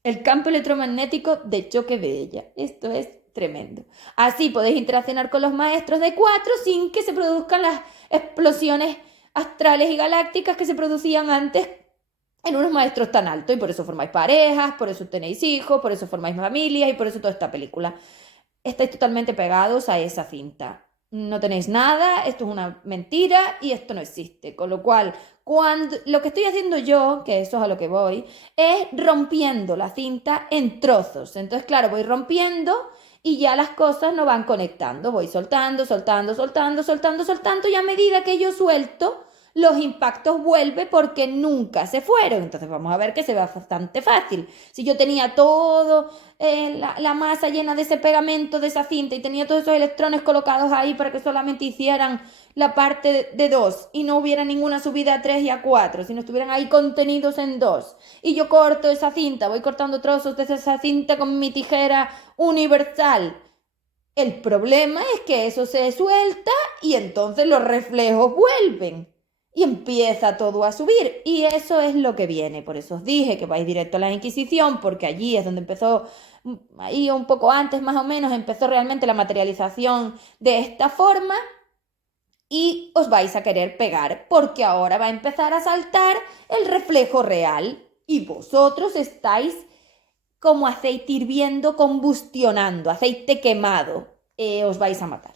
El campo electromagnético de choque de ella. Esto es tremendo. Así podéis interaccionar con los maestros de 4 sin que se produzcan las explosiones astrales y galácticas que se producían antes en unos maestros tan altos. Y por eso formáis parejas, por eso tenéis hijos, por eso formáis familias y por eso toda esta película. Estáis totalmente pegados a esa cinta. No tenéis nada, esto es una mentira y esto no existe. Con lo cual, lo que estoy haciendo yo, que eso es a lo que voy, es rompiendo la cinta en trozos. Entonces, claro, voy rompiendo y ya las cosas no van conectando. Voy soltando, soltando, soltando, soltando, soltando y a medida que yo suelto, los impactos vuelven porque nunca se fueron. Entonces vamos a ver que se ve bastante fácil. Si yo tenía todo la masa llena de ese pegamento, de esa cinta, y tenía todos esos electrones colocados ahí para que solamente hicieran la parte de 2 y no hubiera ninguna subida a 3 y a 4, sino estuvieran ahí contenidos en 2, y yo corto esa cinta, voy cortando trozos de esa cinta con mi tijera universal. El problema es que eso se suelta y entonces los reflejos vuelven. Y empieza todo a subir. Y eso es lo que viene. Por eso os dije que vais directo a la Inquisición, porque allí es donde empezó, ahí un poco antes más o menos, empezó realmente la materialización de esta forma. Y os vais a querer pegar, porque ahora va a empezar a saltar el reflejo real. Y vosotros estáis como aceite hirviendo, combustionando, aceite quemado. Os vais a matar.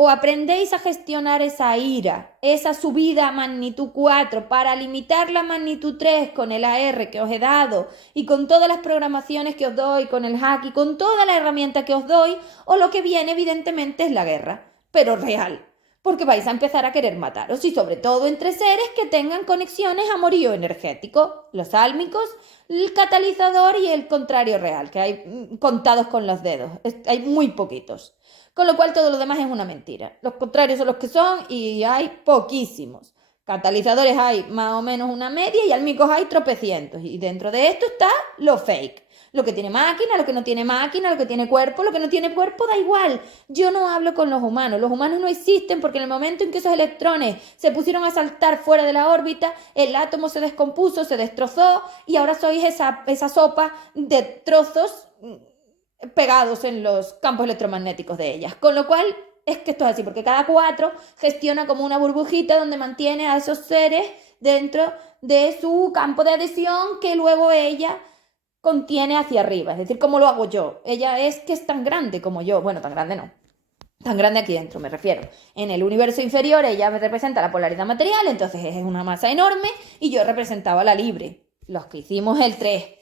O aprendéis a gestionar esa ira, esa subida a magnitud 4 para limitar la magnitud 3 con el AR que os he dado y con todas las programaciones que os doy, con el hack y con toda la herramienta que os doy, o lo que viene evidentemente es la guerra, pero real, porque vais a empezar a querer mataros y sobre todo entre seres que tengan conexiones amorío energético, los álmicos, el catalizador y el contrario real, que hay contados con los dedos, hay muy poquitos. Con lo cual todo lo demás es una mentira. Los contrarios son los que son y hay poquísimos. Catalizadores hay más o menos una media y álmicos hay tropecientos. Y dentro de esto está lo fake. Lo que tiene máquina, lo que no tiene máquina, lo que tiene cuerpo, lo que no tiene cuerpo, da igual. Yo no hablo con los humanos. Los humanos no existen porque en el momento en que esos electrones se pusieron a saltar fuera de la órbita, el átomo se descompuso, se destrozó y ahora sois esa sopa de trozos pegados en los campos electromagnéticos de ellas. Con lo cual es que esto es así, porque cada 4 gestiona como una burbujita donde mantiene a esos seres dentro de su campo de adhesión que luego ella contiene hacia arriba. Es decir, ¿cómo lo hago yo? Ella es que es tan grande como yo. Bueno, tan grande no. Tan grande aquí dentro, me refiero. En el universo inferior ella representa la polaridad material, entonces es una masa enorme y yo representaba la libre. Los que hicimos el 3.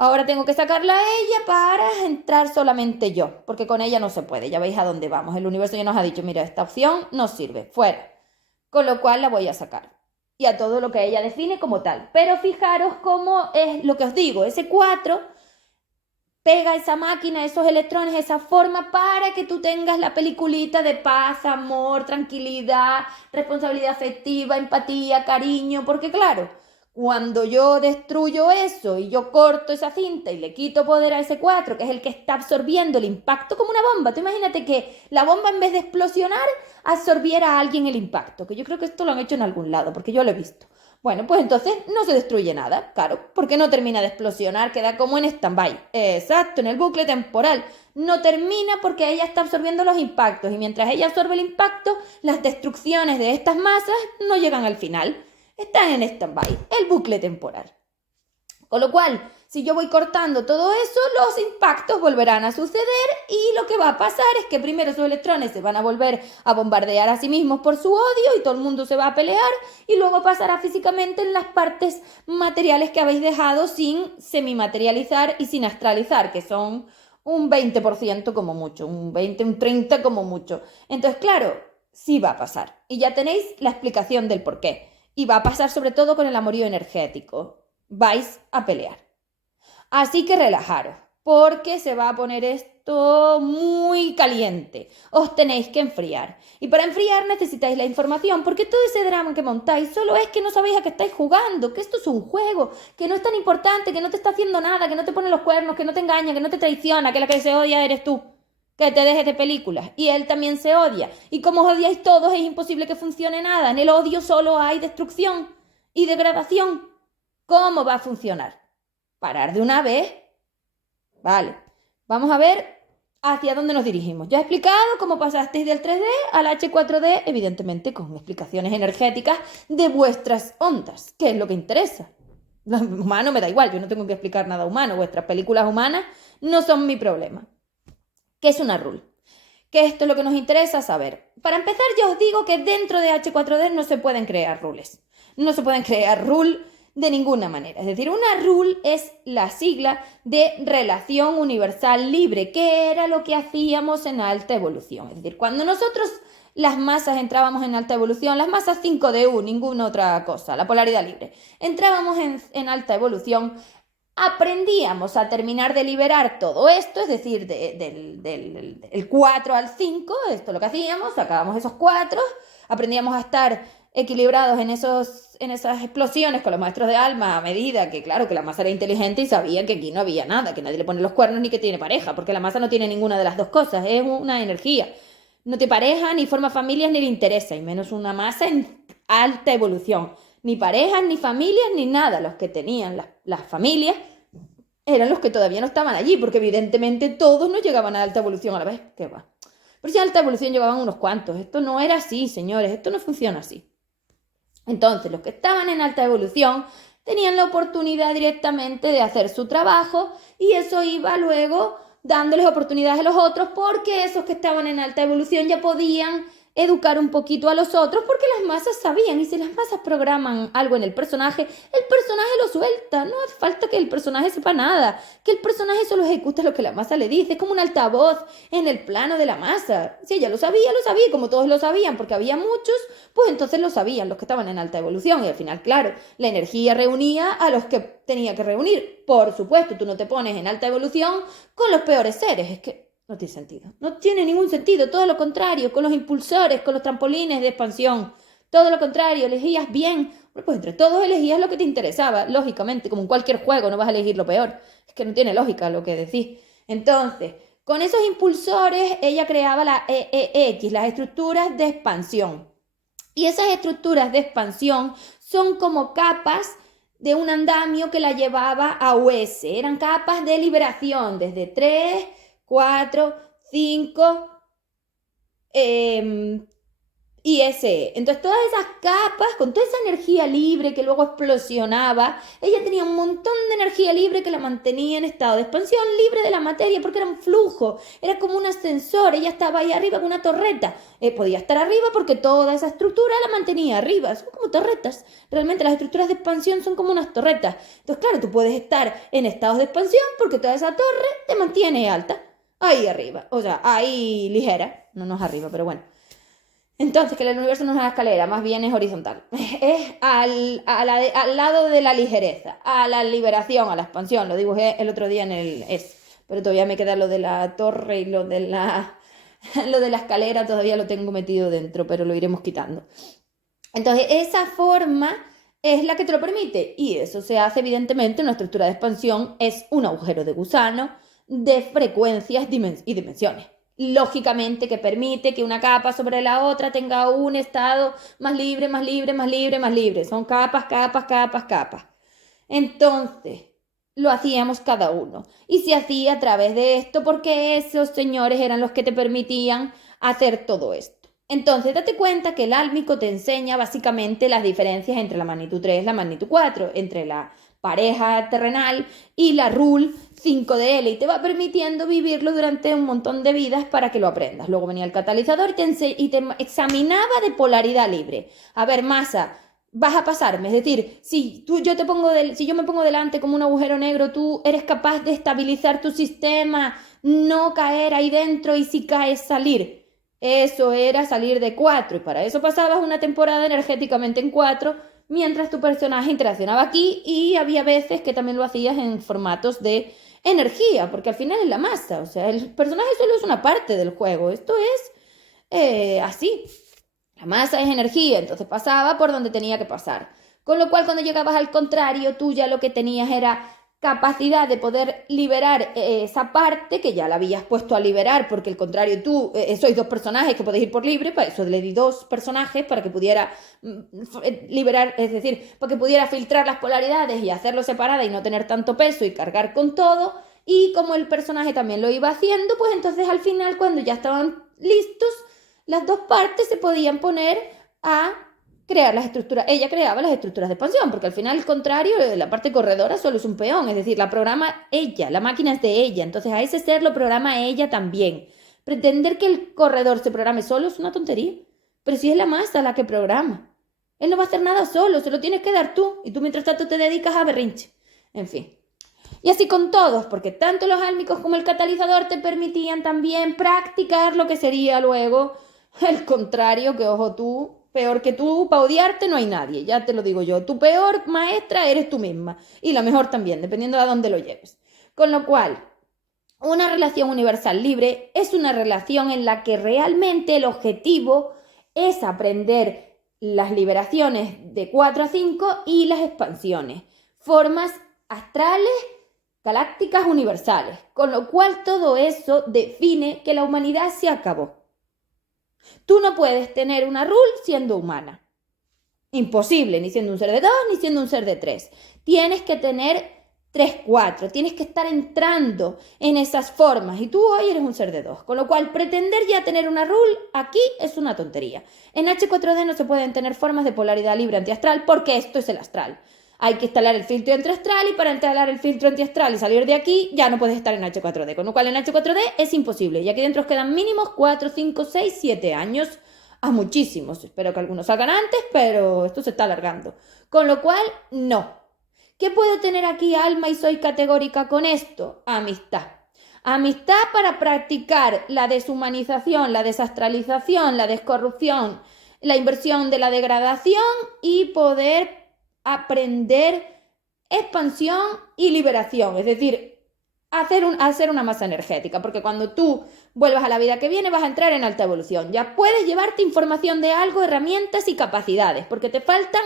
Ahora tengo que sacarla a ella para entrar solamente yo, porque con ella no se puede, ya veis a dónde vamos. El universo ya nos ha dicho, mira, esta opción no sirve, fuera. Con lo cual la voy a sacar. Y a todo lo que ella define como tal. Pero fijaros cómo es lo que os digo, ese 4 pega esa máquina, esos electrones, esa forma para que tú tengas la peliculita de paz, amor, tranquilidad, responsabilidad afectiva, empatía, cariño, porque claro, cuando yo destruyo eso y yo corto esa cinta y le quito poder a ese 4, que es el que está absorbiendo el impacto como una bomba. Tú imagínate que la bomba en vez de explosionar absorbiera a alguien el impacto, que yo creo que esto lo han hecho en algún lado, porque yo lo he visto. Bueno, pues entonces no se destruye nada, claro, porque no termina de explosionar, queda como en stand-by. Exacto, en el bucle temporal. No termina porque ella está absorbiendo los impactos y mientras ella absorbe el impacto, las destrucciones de estas masas no llegan al final. Están en stand-by, el bucle temporal. Con lo cual, si yo voy cortando todo eso, los impactos volverán a suceder y lo que va a pasar es que primero esos electrones se van a volver a bombardear a sí mismos por su odio y todo el mundo se va a pelear y luego pasará físicamente en las partes materiales que habéis dejado sin semimaterializar y sin astralizar, que son un 20% como mucho, un 20, un 30% como mucho. Entonces, claro, sí va a pasar y ya tenéis la explicación del por qué. Y va a pasar sobre todo con el amorío energético. Vais a pelear. Así que relajaros, porque se va a poner esto muy caliente. Os tenéis que enfriar. Y para enfriar necesitáis la información, porque todo ese drama que montáis solo es que no sabéis a qué estáis jugando, que esto es un juego, que no es tan importante, que no te está haciendo nada, que no te pone los cuernos, que no te engaña, que no te traiciona, que la que se odia eres tú. Que te dejes de películas. Y él también se odia. Y como os odiáis todos, es imposible que funcione nada. En el odio solo hay destrucción y degradación. ¿Cómo va a funcionar? Parar de una vez. Vale. Vamos a ver hacia dónde nos dirigimos. Ya he explicado cómo pasasteis del 3D al H4D, evidentemente con explicaciones energéticas de vuestras ondas, que es lo que interesa. Lo humano me da igual, yo no tengo que explicar nada humano. Vuestras películas humanas no son mi problema. ¿Qué es una rule? Que esto es lo que nos interesa saber. Para empezar, ya os digo que dentro de H4D no se pueden crear rules. No se pueden crear rule de ninguna manera. Es decir, una rule es la sigla de Relación Universal Libre, que era lo que hacíamos en alta evolución. Es decir, cuando nosotros, las masas, entrábamos en alta evolución, las masas 5DU, ninguna otra cosa, la polaridad libre, entrábamos en alta evolución, aprendíamos a terminar de liberar todo esto, es decir, del 4 al 5, esto es lo que hacíamos, sacábamos esos 4, aprendíamos a estar equilibrados en esas explosiones con los maestros de alma a medida que, claro, que la masa era inteligente y sabía que aquí no había nada, que nadie le pone los cuernos ni que tiene pareja, porque la masa no tiene ninguna de las dos cosas, es una energía. No te pareja, ni forma familias, ni le interesa, y menos una masa en alta evolución. Ni parejas, ni familias, ni nada. Los que tenían las familias eran los que todavía no estaban allí, porque evidentemente todos no llegaban a alta evolución a la vez. ¿Qué va? Pero si a alta evolución llegaban unos cuantos. Esto no era así, señores. Esto no funciona así. Entonces, los que estaban en alta evolución tenían la oportunidad directamente de hacer su trabajo y eso iba luego dándoles oportunidades a los otros porque esos que estaban en alta evolución ya podían educar un poquito a los otros porque las masas sabían y si las masas programan algo en el personaje lo suelta, no hace falta que el personaje sepa nada, que el personaje solo ejecuta lo que la masa le dice, es como un altavoz en el plano de la masa. Si ella lo sabía, y como todos lo sabían porque había muchos, pues entonces lo sabían los que estaban en alta evolución y al final, claro, la energía reunía a los que tenía que reunir. Por supuesto, tú no te pones en alta evolución con los peores seres, es que no tiene sentido. No tiene ningún sentido. Todo lo contrario, con los impulsores, con los trampolines de expansión. Todo lo contrario, elegías bien. Bueno, pues entre todos elegías lo que te interesaba. Lógicamente, como en cualquier juego, no vas a elegir lo peor. Es que no tiene lógica lo que decís. Entonces, con esos impulsores, ella creaba la EEX, las estructuras de expansión. Y esas estructuras de expansión son como capas de un andamio que la llevaba a US. Eran capas de liberación, desde 3... 4, 5 y ese. Entonces todas esas capas, con toda esa energía libre que luego explosionaba, ella tenía un montón de energía libre que la mantenía en estado de expansión, libre de la materia, porque era un flujo, era como un ascensor, ella estaba ahí arriba con una torreta, podía estar arriba porque toda esa estructura la mantenía arriba, son como torretas, realmente las estructuras de expansión son como unas torretas, entonces claro, tú puedes estar en estados de expansión porque toda esa torre te mantiene alta. Ahí arriba, o sea, ahí ligera, no es arriba, pero bueno. Entonces, que el universo no es una escalera, más bien es horizontal. Es al lado de la ligereza, a la liberación, a la expansión. Lo dibujé el otro día en el pero todavía me queda lo de la torre y lo de la escalera, todavía lo tengo metido dentro, pero lo iremos quitando. Entonces, esa forma es la que te lo permite y eso se hace evidentemente en una estructura de expansión, es un agujero de gusano de frecuencias y dimensiones. Lógicamente que permite que una capa sobre la otra tenga un estado más libre, más libre, más libre, más libre. Son capas, capas, capas, capas. Entonces, lo hacíamos cada uno. Y se hacía a través de esto porque esos señores eran los que te permitían hacer todo esto. Entonces, date cuenta que el álmico te enseña básicamente las diferencias entre la magnitud 3 y la magnitud 4, entre la pareja terrenal y la rule 5DL y te va permitiendo vivirlo durante un montón de vidas para que lo aprendas. Luego venía el catalizador y te examinaba de polaridad libre. A ver, masa, vas a pasarme. Es decir, si yo me pongo delante como un agujero negro, tú eres capaz de estabilizar tu sistema, no caer ahí dentro y si caes salir. Eso era salir de 4 y para eso pasabas una temporada energéticamente en 4 mientras tu personaje interaccionaba aquí, y había veces que también lo hacías en formatos de energía, porque al final es la masa, o sea, el personaje solo es una parte del juego, esto es así. La masa es energía, entonces pasaba por donde tenía que pasar. Con lo cual, cuando llegabas al contrario, tú ya lo que tenías era capacidad de poder liberar esa parte que ya la habías puesto a liberar, porque el contrario, tú sois dos personajes que podéis ir por libre, para eso le di dos personajes para que pudiera liberar, es decir, para que pudiera filtrar las polaridades y hacerlo separada y no tener tanto peso y cargar con todo. Y como el personaje también lo iba haciendo, pues entonces al final, cuando ya estaban listos, las dos partes se podían poner a crear las estructuras. Ella creaba las estructuras de expansión, porque al final, al contrario, la parte corredora solo es un peón, es decir, la programa ella, la máquina es de ella, entonces a ese ser lo programa ella también. Pretender que el corredor se programe solo es una tontería, pero si es la masa la que programa. Él no va a hacer nada solo, se lo tienes que dar tú, y tú mientras tanto te dedicas a berrinche. En fin. Y así con todos, porque tanto los álmicos como el catalizador te permitían también practicar lo que sería luego el contrario, que ojo tú, peor que tú, para odiarte no hay nadie, ya te lo digo yo. Tu peor maestra eres tú misma, y la mejor también, dependiendo de a dónde lo lleves. Con lo cual, una relación universal libre es una relación en la que realmente el objetivo es aprender las liberaciones de 4 a 5 y las expansiones, formas astrales, galácticas universales, con lo cual todo eso define que la humanidad se acabó. Tú no puedes tener una rule siendo humana. Imposible, ni siendo un ser de 2, ni siendo un ser de 3. Tienes que tener 3, 4. Tienes que estar entrando en esas formas. Y tú hoy eres un ser de 2. Con lo cual, pretender ya tener una rule aquí es una tontería. En H4D no se pueden tener formas de polaridad libre antiastral porque esto es el astral. Hay que instalar el filtro antiastral, y para instalar el filtro antiastral y salir de aquí ya no puedes estar en H4D, con lo cual en H4D es imposible, y aquí dentro os quedan mínimos 4, 5, 6, 7 años, a muchísimos. Espero que algunos salgan antes, pero esto se está alargando, con lo cual no. ¿Qué puedo tener aquí, alma, y soy categórica con esto? Amistad. Amistad para practicar la deshumanización, la desastralización, la descorrupción, la inversión de la degradación, y poder aprender expansión y liberación, es decir, hacer una masa energética, porque cuando tú vuelvas a la vida que viene vas a entrar en alta evolución, ya puedes llevarte información de algo, herramientas y capacidades, porque te faltan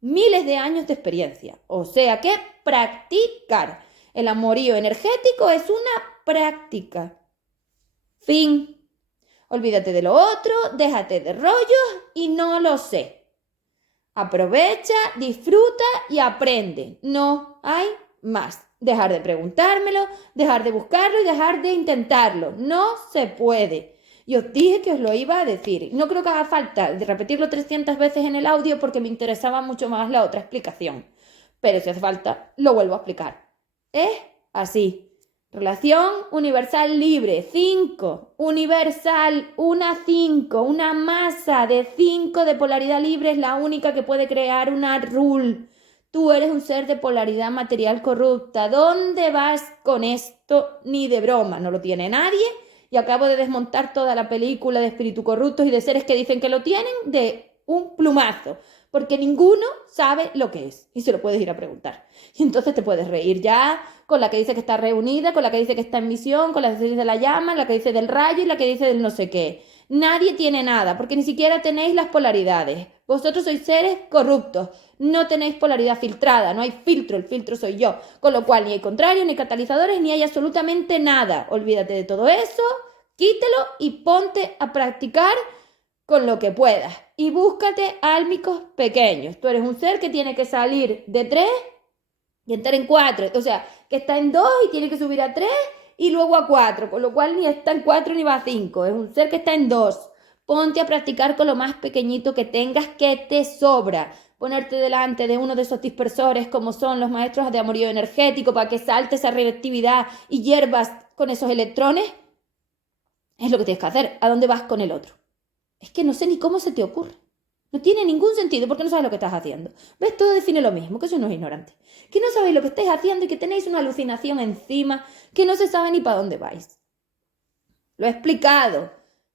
miles de años de experiencia, o sea que practicar. El amorío energético es una práctica. Fin. Olvídate de lo otro, déjate de rollos y no lo sé. Aprovecha, disfruta y aprende. No hay más. Dejar de preguntármelo, dejar de buscarlo y dejar de intentarlo. No se puede. Y os dije que os lo iba a decir. No creo que haga falta de repetirlo 300 veces en el audio porque me interesaba mucho más la otra explicación. Pero si hace falta, lo vuelvo a explicar. Es así. Relación universal libre, 5, universal, una 5, una masa de 5 de polaridad libre es la única que puede crear una rule. Tú eres un ser de polaridad material corrupta. ¿Dónde vas con esto? Ni de broma, no lo tiene nadie. Y acabo de desmontar toda la película de espíritus corruptos y de seres que dicen que lo tienen de un plumazo, porque ninguno sabe lo que es, y se lo puedes ir a preguntar. Y entonces te puedes reír ya con la que dice que está reunida, con la que dice que está en misión, con la que dice de la llama, la que dice del rayo y la que dice del no sé qué. Nadie tiene nada, porque ni siquiera tenéis las polaridades. Vosotros sois seres corruptos, no tenéis polaridad filtrada, no hay filtro, el filtro soy yo. Con lo cual ni hay contrarios, ni catalizadores, ni hay absolutamente nada. Olvídate de todo eso, quítelo y ponte a practicar con lo que puedas. Y búscate álmicos pequeños. Tú eres un ser que tiene que salir de 3 y entrar en 4. O sea, que está en 2 y tiene que subir a 3 y luego a 4. Con lo cual ni está en 4 ni va a 5. Es un ser que está en 2. Ponte a practicar con lo más pequeñito que tengas, que te sobra. Ponerte delante de uno de esos dispersores como son los maestros de amorío energético para que salte esa reactividad y hierbas con esos electrones. Es lo que tienes que hacer. ¿A dónde vas con el otro? Es que no sé ni cómo se te ocurre. No tiene ningún sentido porque no sabes lo que estás haciendo. ¿Ves? Todo define lo mismo, que eso no es ignorante. Que no sabéis lo que estáis haciendo y que tenéis una alucinación encima que no se sabe ni para dónde vais. Lo he explicado.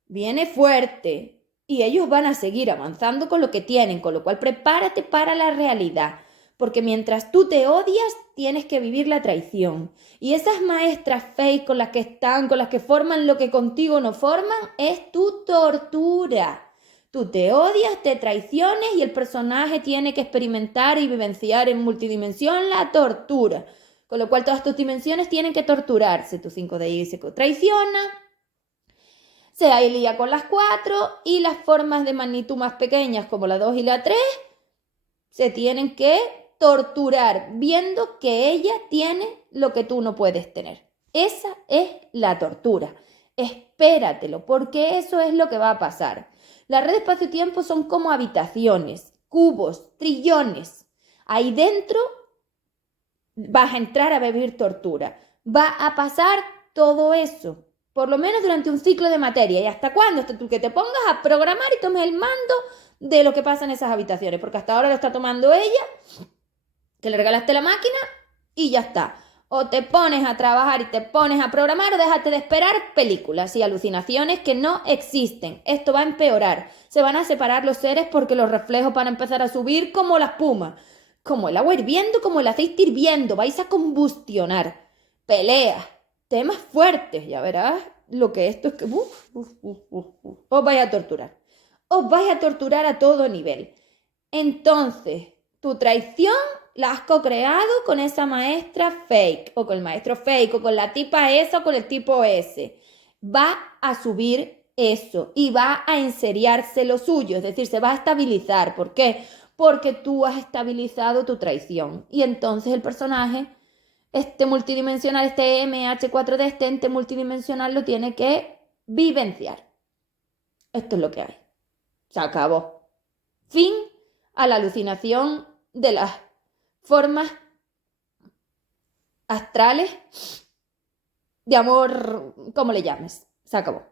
Viene fuerte. y ellos van a seguir avanzando con lo que tienen, con lo cual prepárate para la realidad, porque mientras tú te odias, tienes que vivir la traición. Y esas maestras fake con las que están, con las que forman lo que contigo no forman, es tu tortura. Tú te odias, te traiciones y el personaje tiene que experimentar y vivenciar en multidimensión la tortura. Con lo cual todas tus dimensiones tienen que torturarse. Tu 5DI se traiciona, se alía con las 4 y las formas de magnitud más pequeñas como la 2 y la 3 se tienen que torturar viendo que ella tiene lo que tú no puedes tener. Esa es la tortura. Espératelo, porque eso es lo que va a pasar. La red espacio-tiempo son como habitaciones, cubos, trillones. Ahí dentro vas a entrar a vivir tortura. Va a pasar todo eso, por lo menos durante un ciclo de materia. ¿Y hasta cuándo? Hasta tú que te pongas a programar y tomes el mando de lo que pasa en esas habitaciones, porque hasta ahora lo está tomando ella, que le regalaste la máquina y ya está. O te pones a trabajar y te pones a programar o déjate de esperar películas y alucinaciones que no existen. Esto va a empeorar. Se van a separar los seres porque los reflejos van a empezar a subir como la espuma, como el agua hirviendo, como el aceite hirviendo. Vais a combustionar. Peleas, temas fuertes. Ya verás lo que esto es que... Os vais a torturar. Os vais a torturar a todo nivel. Entonces, tu traición la has co-creado con esa maestra fake, o con el maestro fake, o con la tipa esa, o con el tipo ese. Va a subir eso y va a enseriarse lo suyo, es decir, se va a estabilizar. ¿Por qué? Porque tú has estabilizado tu traición. Y entonces el personaje, este multidimensional, este MH4D, este ente multidimensional, lo tiene que vivenciar. Esto es lo que hay. Se acabó. Fin a la alucinación de las formas astrales de amor, como le llames. Se acabó.